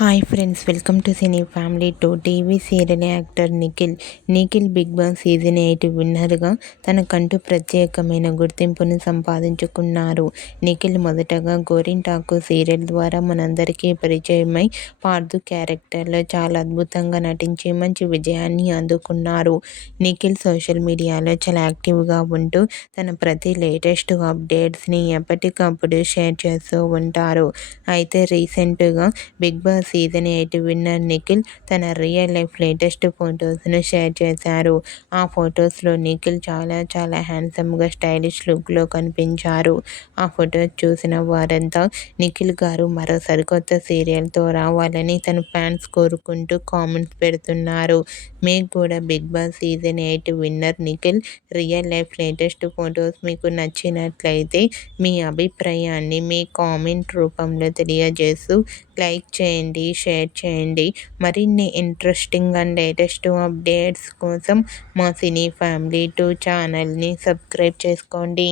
Hi friends, welcome to cine family. TV serial actor Nikhil Bigg Boss season 8 విన్నర్గా తనకంటూ ప్రత్యేకమైన గుర్తింపును సంపాదించుకున్నారు. నిఖిల్ మొదటగా గోరింటాకు సీరియల్ ద్వారా మనందరికీ పరిచయమై పార్థు క్యారెక్టర్లో చాలా అద్భుతంగా నటించి మంచి విజయాన్ని అందుకున్నారు. నిఖిల్ సోషల్ మీడియాలో చాలా యాక్టివ్గా ఉంటూ తన ప్రతి లేటెస్ట్ అప్డేట్స్ని ఎప్పటికప్పుడు షేర్ చేస్తూ ఉంటారు. అయితే రీసెంట్గా Bigg Boss season 8 winner Nikhil తన రియల్ లైఫ్ లేటెస్ట్ ఫొటోస్ను షేర్ చేశారు. ఆ ఫొటోస్లో నిఖిల్ చాలా హ్యాండ్సమ్గా స్టైలిష్ లుక్లో కనిపించారు. ఆ ఫొటోస్ చూసిన వారంతా నిఖిల్ గారు మరో సరికొత్త సీరియల్తో రావాలని తన ఫ్యాన్స్ కోరుకుంటూ కామెంట్స్ పెడుతున్నారు. మీకు కూడా Bigg Boss season 8 winner Nikhil real life latest photos మీకు నచ్చినట్లయితే మీ అభిప్రాయాన్ని మీ కామెంట్ రూపంలో తెలియజేస్తూ లైక్ చేయండి, షేర్ చేయండి. మరిన్ని ఇంట్రెస్టింగ్ అండ్ లేటెస్ట్ అప్డేట్స్ కోసం మా సినీ ఫ్యామిలీ 2 ఛానల్ని సబ్స్క్రైబ్ చేసుకోండి.